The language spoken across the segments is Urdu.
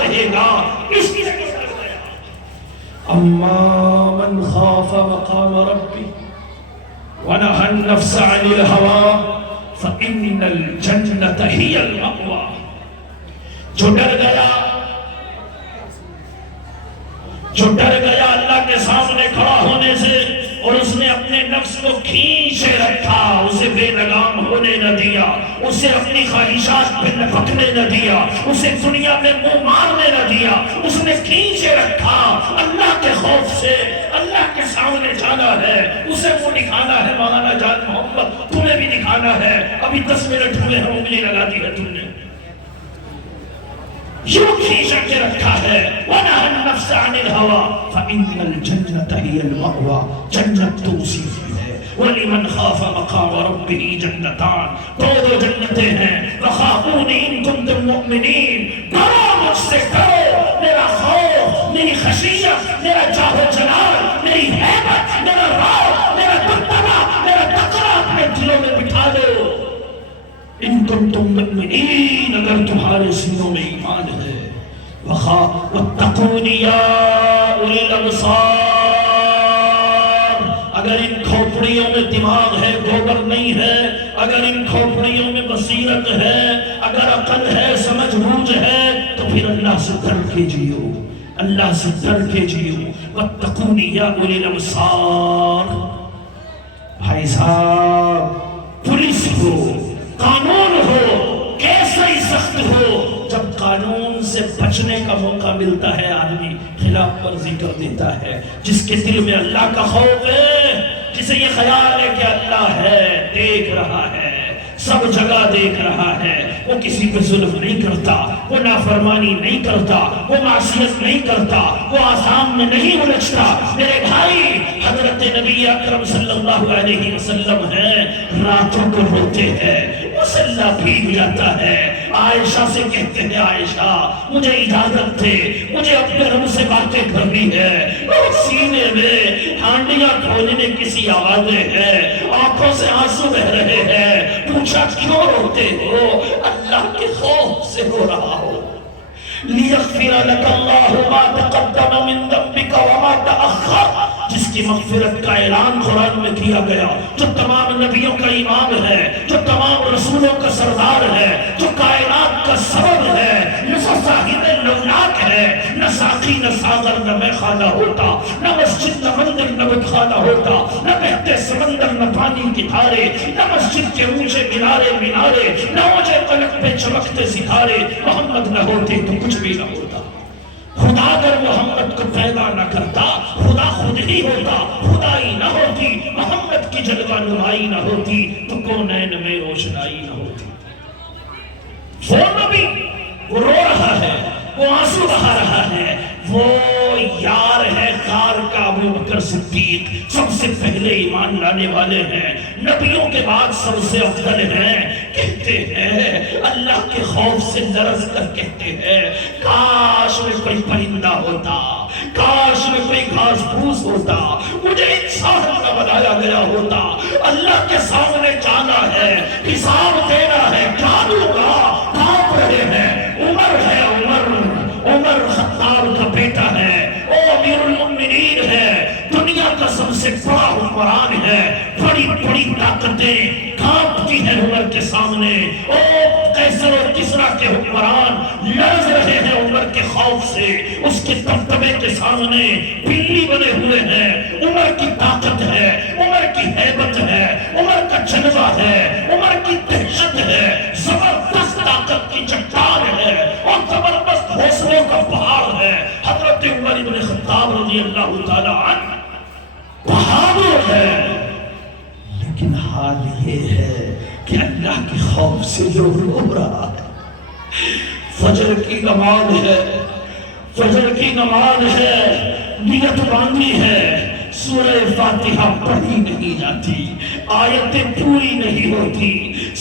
کہے گا اس لیے گزر گیا۔ اما من خاف مقام ربی ونہى النفس عن الہوى فإن الجنة هي المأوى۔ جو ڈر گیا اللہ کے سامنے کھڑا ہونے سے اور اس نے اپنے نفس کو کھینچے رکھا، اسے بے لگام ہونے نہ دیا، اسے اپنی خواہشات پہ لپکنے نہ دیا، اسے دنیا میں منہ مارنے نہ دیا، اس نے کھینچے رکھا اللہ کے خوف سے۔ اللہ کے سامنے جانا ہے، اسے وہ دکھانا ہے۔ مولانا جان محمد تمہیں بھی دکھانا ہے، ابھی 10 منٹ ہوئے ہیں، انگلی لگا دی ہے تم نے، یوں کھینچ کے رکھا ہے۔ وَنَهَى النَّفْسَ عَنِ الْهَوَىٰ فَإِنَّ الْجَنَّةَ هِيَ الْمَأْوَىٰ۔ جنت تو اسی کی ہے۔ وَلِمَنْ خَافَ مَقَامَ رَبِّهِ جَنَّتَانِ، دو جنتیں ہیں۔ وَخَافُونِ إِن كُنتُم مُّؤْمِنِينَ، ڈرو مجھ سے، ڈرو میرا خوف، میری خشیت، میرا جاہ و جلال، میری ہیبت، میرا رعب، میرا دبدبہ، میرا تقویٰ اپنے دلوں میں بٹھا دو۔ ان کنتم مؤمنین، اگر تمہارے سینوں میں ایمان ہے۔ واتقون یا اولی الابصار، اگر ان کھوپڑیوں میں دماغ ہے، گوبر نہیں ہے، اگر ان کھوپڑیوں میں بصیرت ہے، اگر عقل ہے، سمجھ بوجھ ہے، تو پھر اللہ سے ڈر کے جیو، اللہ سے ڈر کے جیو۔ واتقون یا اولی الابصار۔ بھائی صاحب، پولیس ہو، قانون ہو، کیسا ہی سخت ہو، جب قانون سے بچنے کا موقع ملتا ہے آدمی خلاف ورزی کر دیتا ہے۔ جس کے دل میں اللہ کا خوف ہے، جسے یہ خیال ہے کہ اللہ ہے، دیکھ رہا ہے، سب جگہ دیکھ رہا ہے، وہ کسی پہ ظلم نہیں کرتا، وہ نافرمانی نہیں کرتا، وہ معصیت نہیں کرتا، وہ آسام میں نہیں الجھتا۔ میرے بھائی، حضرت نبی اکرم صلی اللہ علیہ وسلم ہیں، راتوں کو روتے ہیں، مسلح بھیگ جاتا ہے، عائشہ سے کہتے ہیں عائشہ مجھے اجازت دے، مجھے اپنے رب سے باتیں کرنی ہے۔ اور سینے میں ہانڈیاں کھولنے کسی آوازیں ہیں، آنکھوں سے آنسو بہ رہے ہیں۔ پوچھا کیوں روتے ہو؟ اللہ کے خوف سے رو رہا ہو۔ لِيَغْفِرَ لَكَ اللَّهُ مَا تَقَدَّمَ مِن ذَنبِكَ وَمَا تَأَخَّرَ، جس کی مغفرت کا اعلان قرآن میں کیا گیا، جو تمام نبیوں کا امام ہے، جو تمام رسولوں کا سردار ہے، جو کائنات کا سبب ہے، نہ صاحب لولاک ہے، نہ ساقی نہ ساغر نہ میخانہ ہوتا، نہ مسجد نہ مندر نہ بتخانہ ہوتا، نہ بہتے سمندر نہ پانی کی دھارے، نہ مسجد کے اونچے مینارے نہ اونچے فلک پہ چمکتے ستارے، محمد نہ ہوتے تو کچھ بھی نہ ہوتا۔ خدا اگر محمد کو پیدا نہ کرتا، خدا خود ہی ہوتا، خدائی نہ ہوتی، محمد کی جلوہ نمائی نہ ہوتی، تو کونین میں روشنائی نہ ہوتی۔ وہ نبی، وہ رو رہا ہے، وہ آنسو بہا رہا ہے، وہ یار ہے غار کا ابو بکر صدیق، سب سے پہلے ایمان لانے والے ہیں، نبیوں کے بعد سب سے افضل ہیں۔ کہتے ہیں اللہ کے خوف سے لرز کر کہتے ہیں کاش میں کوئی پرندہ ہوتا، کاش میں کوئی گھاس پھوس ہوتا، مجھے انسان نہ بنایا گیا ہوتا۔ اللہ کے سامنے جانا ہے، حساب دینا ہے، کیا دوں گا؟ کانپ رہے ہیں، عمر خطاب کا بیٹا ہے، او امیر المؤمنین ہے، دنیا کا سب سے بڑا حکمران ہے، بڑی بڑی طاقتیں کانپتی ہیں عمر کے سامنے۔ او قیصر اور کسریٰ کے حکمران لرز رہے ہیں عمر کے خوف سے، اس کے دبدبے کے سامنے بلی بنے ہوئے ہیں۔ عمر کی طاقت ہے، عمر کی ہیبت ہے، عمر کا جلوہ ہے، عمر کی دہشت ہے، زبردست طاقت کی چٹان ہے اور زبردست حوصلوں کا پہاڑ ہے۔ حضرت عمر بن خطاب رضی اللہ تعالی عنہ بہادر ہے، لیکن حال یہ ہے کہ اللہ کے خوف سے جو رو رہا ہے۔ فجر کی نماز ہے، فجر کی نماز ہے، نیت باندھی ہے، سورہ فاتحہ پڑھی نہیں جاتی، آیتیں پوری نہیں ہوتی،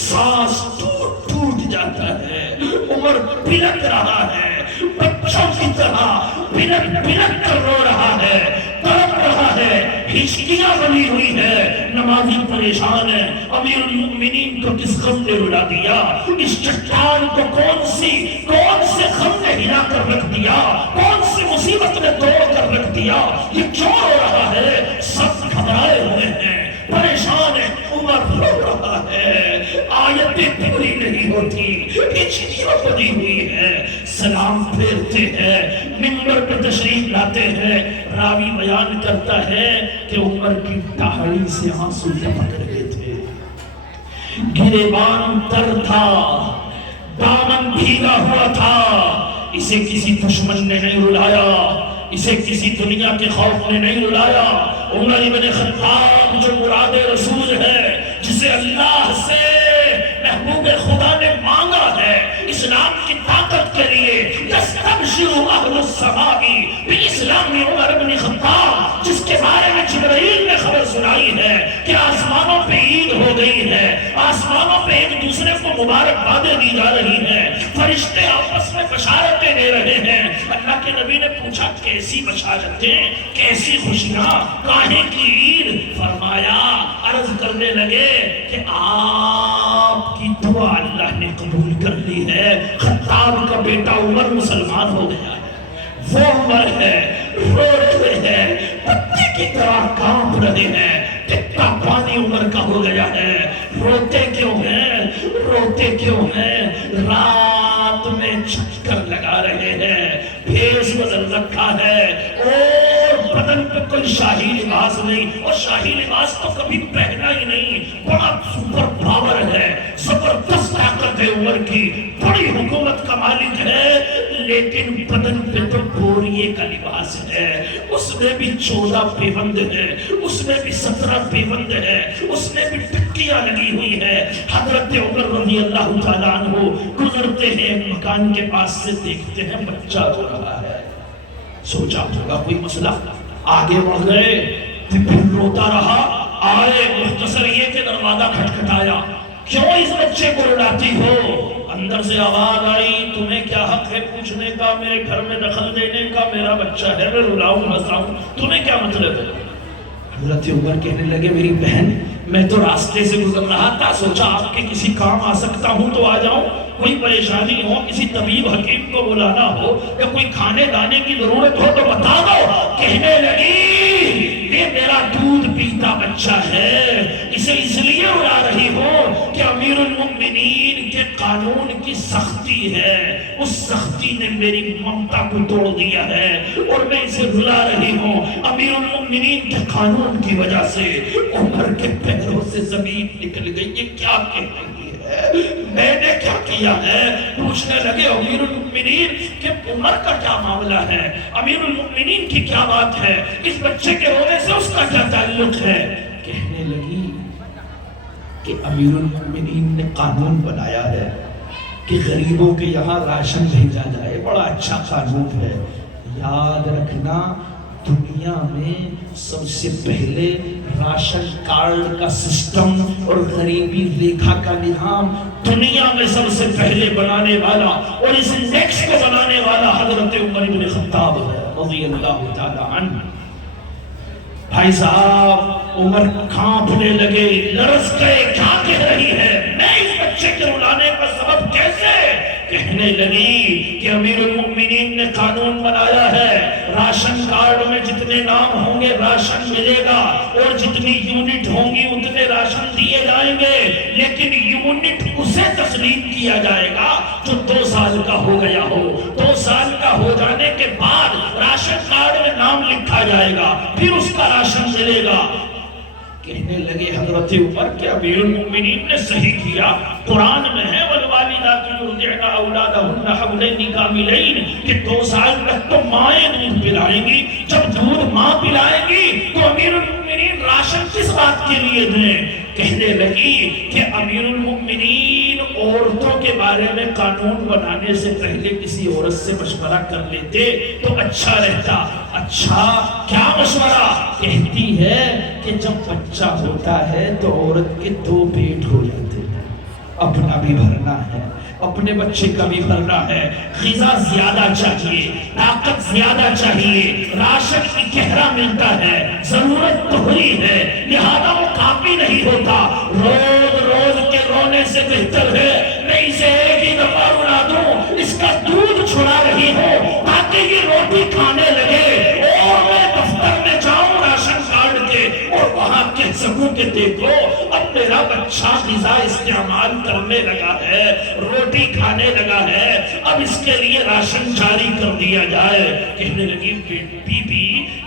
سانس ٹوٹ ٹوٹ جاتا ہے، عمر بلک رہا ہے، بچوں کی طرح بلک بلک کر رو رہا ہے، تڑپ رہا ہے، ہچکیاں بنی ہوئی ہے، نمازی پریشان ہے۔ امیر المؤمنین کو کس غم نے رلا دیا؟ اس چٹان کو کون سے غم نے ہلا کر رکھ دیا؟ کون سی مصیبت نے توڑ کر رکھ دیا؟ یہ کیوں ہو رہا ہے؟ سب گھبرائے ہوئے ہیں، پریشان ہیں، عمر رو رہا ہے، آیتیں پوری نہیں ہوتی، ہجریاں بنی ہوئی ہے، سلام پھیرتے ہیں، منبر پہ تشریف لاتے ہیں، راوی بیان کرتا ہے کہ عمر کی دہاڑی سے آنسو ٹپک رہے تھے، گریبان تر تھا، دامن بھیگا ہوا تھا، اسے کسی دشمن نے نہیں رلایا، اسے کسی دنیا کے خوف نے نہیں رلایا۔ عمر بن خطاب جو مراد رسول ہے، جسے اللہ سے محبوب خدا نے مانگا ہے اسلام کی طاقت کے لیے، یستبشر اہل السماء باسلام عمر بن خطاب، جس کے بارے میں جبرائیل نے خبر سنائی ہے کہ آسمانوں پہ عید ہو گئی ہے، آسمانوں پہ ایک دوسرے کو مبارکبادیں دی جا رہی ہیں، فرشتے آپس میں بشارتیں دے رہے ہیں۔ اللہ کے نبی نے پوچھا کیسی بشارتیں، کیسی خوشیاں، کاہے کی عید؟ فرمایا، عرض کرنے لگے کہ آپ کی دعا اللہ نے قبول کر لی ہے، خطاب کا بیٹا عمر مسلمان ہو گیا ہے، وہ عمر ہے، رو رہے ہیں، پتے کی طرح کانپ رہے ہیں، کتنا پانی عمر کا ہو گیا ہے، روتے کیوں ہیں، روتے کیوں ہیں؟ رات میں چکر لگا رہے ہیں، بھیس بدل رکھا ہے، اور بدن پہ کوئی شاہی لباس نہیں، اور شاہی لباس تو کبھی پہنا ہی نہیں، بڑا سپر پاور ہے، زبردست طاقت ہے عمر کی، بڑی حکومت کا مالک ہے، لیکن بدن پہ تو بوریے کا لباس ہے، اس میں بھی 14 پیوند ہے، اس میں بھی 17 پیوند ہے، اس میں بھی ٹکیاں لگی ہوئی ہے۔ حضرت عمر رضی اللہ تعالیٰ عنہ گزرتے ہیں مکان کے پاس سے، دیکھتے ہیں بچہ رو رہا ہے، سوچا ہوگا کوئی مسئلہ، آگے بڑھ گئے، پھر روتا رہا، آئے، مختصر یہ کہ دروازہ کھٹکھٹایا، کیوں اس بچے کو رلاتی ہو؟ اندر سے آواز آئی، تمہیں کیا حق ہے پوچھنے کا، میرے گھر میں دخل دینے کا، میرا بچہ ہے، میں رلاؤں ہنساؤں، تمہیں کیا مطلب ہے؟ حضرت عمر کہنے لگے، میری بہن، میں تو راستے سے گزر رہا تھا، سوچا آپ کے کسی کام آ سکتا ہوں تو آ جاؤں، کوئی پریشانی ہو، کسی طبیب حکیم کو بلانا ہو، یا کوئی کھانے دانے کی ضرورت ہو تو بتا دو۔ کہنے لگی، یہ میرا دودھ پیتا بچہ ہے، اسے اس لیے اڑا رہی ہو کہ امیر المؤمنین کے قانون کی سختی ہے، اس سختی نے میری ممتا کو توڑ دیا ہے، اور میں اسے رلا رہی ہوں امیر المؤمنین کے قانون کی وجہ سے۔ عمر کے پیروں سے زمین نکل گئی، یہ کیا کہہ رہی ہے، میں نے کیا کیا ہے؟ پوچھنے لگے امیر المؤمنین کہ عمر کا کیا معاملہ ہے، امیر المؤمنین کی کیا بات ہے، اس بچے کے رونے سے اس کا کیا تعلق ہے؟ کہنے لگی کہ امیر المؤمنین نے قانون بنایا ہے کہ غریبوں کے یہاں راشن بھیجا جائے، بڑا اچھا قانون ہے، یاد رکھنا دنیا میں سب سے پہلے راشن کارڈ کا سسٹم اور غریبی ریکھا کا نظام دنیا میں سب سے پہلے بنانے والا اور اس انڈیکس کو بنانے والا حضرت عمر بن خطاب رضی اللہ تعالی عنہ۔ بھائی صاحب، عمر کانپنے لگے، لرز گئے، کیا کہہ رہی ہے، میں اس بچے کے رلانے کا سبب کیسے؟ کہنے لگی کہ امیر المؤمنین نے قانون بنایا ہے، راشن کارڈ میں جتنے نام ہوں گے راشن ملے گا، اور جتنی یونٹ ہوں گی اتنے راشن دیے جائیں گے، لیکن یونٹ اسے تسلیم کیا جائے گا جو 2 سال کا ہو گیا ہو، 2 سال کا ہو جانے کے بعد راشن کارڈ میں نام لکھا جائے گا، پھر اس کا راشن ملے گا۔ کہنے لگے حضرت عمر کہ امیر المؤمنین نے صحیح کیا، قرآن میں ہے والوالدات یرضعن اولادہن حولین کاملین کہ 2 سال تک تو مائیں دودھ پلائیں گی، جب دودھ ماں پلائیں گی تو امیر المؤمنین راشن کس بات کے لیے دیں؟ کہنے لگی کہ امیر المؤمنین عورتوں کے بارے میں قانون بنانے سے پہلے کسی عورت سے مشورہ کر لیتے تو اچھا رہتا۔ اچھا کیا مشورہ؟ کہتی ہے کہ جب بچہ ہوتا ہے تو عورت کے 2 پیٹ ہو جاتے ہیں، اپنا بھی بھرنا ہے، اپنے بچے کا بھی بھرنا ہے، غذا زیادہ چاہیے، طاقت زیادہ چاہیے، راشن کی کہرا ملتا ہے، ضرورت تو ہوئی ہے، لہذا وہ کافی نہیں ہوتا، روز روز کے رونے سے بہتر ہے میں اسے ایک ہی دفعہ رلا دوں، اس کا دودھ چھڑا رہی ہو تاکہ یہ روٹی کھانے لگے، اور میں دفتر میں جاؤں راشن کارڈ کے اور وہاں کہہ سکوں کہ دیکھو اب میرا بچہ غذا استعمال کرنے لگا ہے، روٹی کھانے لگا ہے، اب اس کے لیے راشن جاری کر دیا جائے۔ کہنے لگی بی بی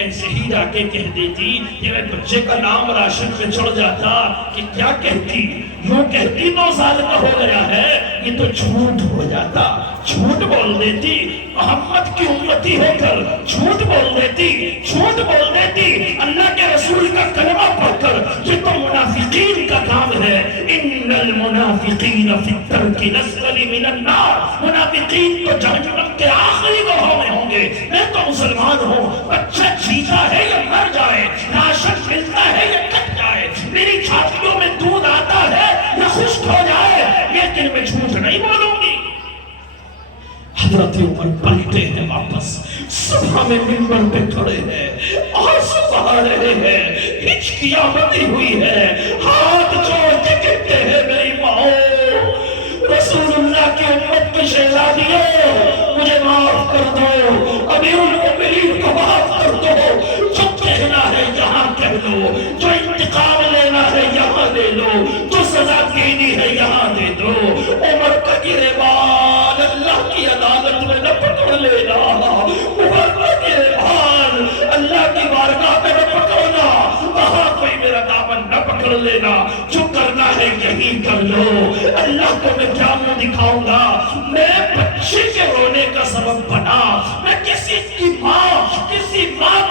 ایسے ہی جا کے کہہ دیتی کہ میں بچے کا نام راشن پہ چڑھ جاتا کہ کیا کہتی، یوں کہتی 9 سال کا ہو گیا ہے، یہ تو جھوٹ ہو جاتا، جھوٹ بول دیتی، محمد کی امتی ہو کر جھوٹ بول دیتی، جھوٹ بول دیتی اللہ کے رسول کا کلمہ پڑھ کر۔ یہ تو منافقین کا کام ہے، ان المنافقین فی الدرک الاسفل من النار، منافقین تو جہنم کے آخری گوہوں میں ہوں گے۔ میں تو مسلمان ہوں، بچہ جیتا ہے یا مر جائے، راشن ملتا ہے یا کٹ جائے، میری چھاتیوں میں دودھ آتا ہے یا خشک ہو جائے، لیکن میں جھوٹ نہیں بولوں گی۔ حضرت عمر پلٹے ہیں واپس، صبح میں منبر پہ کھڑے ہیں، آنسو بہا رہے ہیں، ہچکیاں بندی ہوئی ہے، ہاتھ جوڑ کے کہتے ہیں میری ماں، رسول اللہ کی امت کے شہزادیوں مجھے معاف کر دو، امیر المؤمنین کو معاف کر دو، جو کہنا ہے یہاں کہہ لو، جو انتقام لینا ہے یہاں لے لو، جو سزا دینی ہے یہاں دے دو۔ عمر کا گریبان اللہ کی عدالت میں نہ پکڑ لینا، عمر کا گریبان اللہ کی بارگاہ میں نہ پکڑنا، وہاں کوئی میرا دامن نہ پکڑ لینا، جو کرنا ہے یہی کر لو۔ اللہ کو میں کیا منہ دکھاؤں گا، میں بچے کے رونے کا سبب بنا، میں کسی کی ماں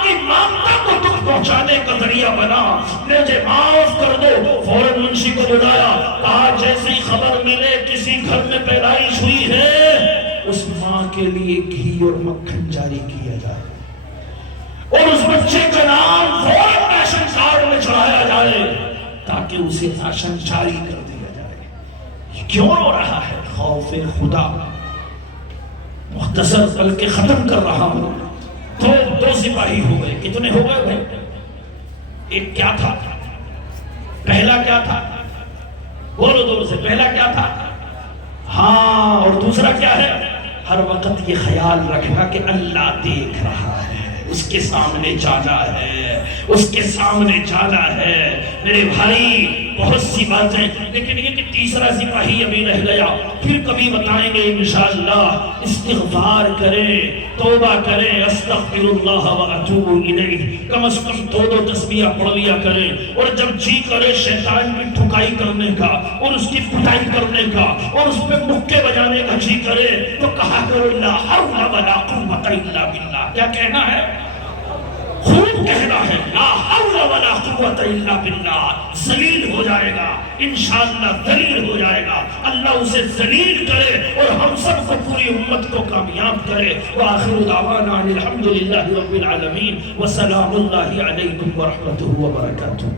کی مامتا کو دکھ پہنچانے کا ذریعہ بنا، مجھے معاف کر دو۔ فوراً منشی کو بلایا، کہا جیسی خبر ملے کسی گھر میں پیدائش ہوئی ہے، اس ماں کے لیے گھی اور مکھن جاری کیا جائے اور اس بچے کا نام فوراً راشن کارڈ میں چڑھایا جائے تاکہ اسے راشن جاری کر دیا جائے۔ کیوں رو رہا ہے؟ خوف خدا۔ مختصر بلکہ ختم کر رہا ہوں۔ دو سپاہی ہو گئے، کتنے ہو گئے بھائی؟ ایک کیا تھا؟ پہلا کیا تھا؟ بولو دور سے، پہلا کیا تھا؟ ہاں، اور دوسرا کیا ہے؟ ہر وقت یہ خیال رکھنا کہ اللہ دیکھ رہا ہے، اس کے سامنے جانا ہے، اس کے سامنے جانا ہے۔ میرے بھائی بہت سی باتیں، لیکن یہ کہ تیسرا سپاہی ابھی رہ گیا، پھر کبھی بتائیں گے انشاءاللہ۔ استغفار کریں، توبہ کریں، استغفر اللہ و اتوب الیہ، کم از کم 2 تسبیح پڑھ لیا کریں، اور جب جی کرے شیطان کی ٹھکائی کرنے کا اور اس کی پٹائی کرنے کا اور اس پہ مکے بجانے کا جی کرے تو کہا کرو لا حول ولا قوت الا باللہ۔ کیا کہنا ہے؟ خوب کہنا ہے، لا حول ولا قوت الا باللہ۔ ذلیل ہو جائے گا انشاءاللہ، ذلیل ہو جائے گا، اللہ اسے ذلیل کرے اور ہم سب کو، پوری امت کو کامیاب کرے۔ وآخر دعوانا الحمدللہ رب العالمین، وسلام اللہ علیکم ورحمتہ وبرکاتہ۔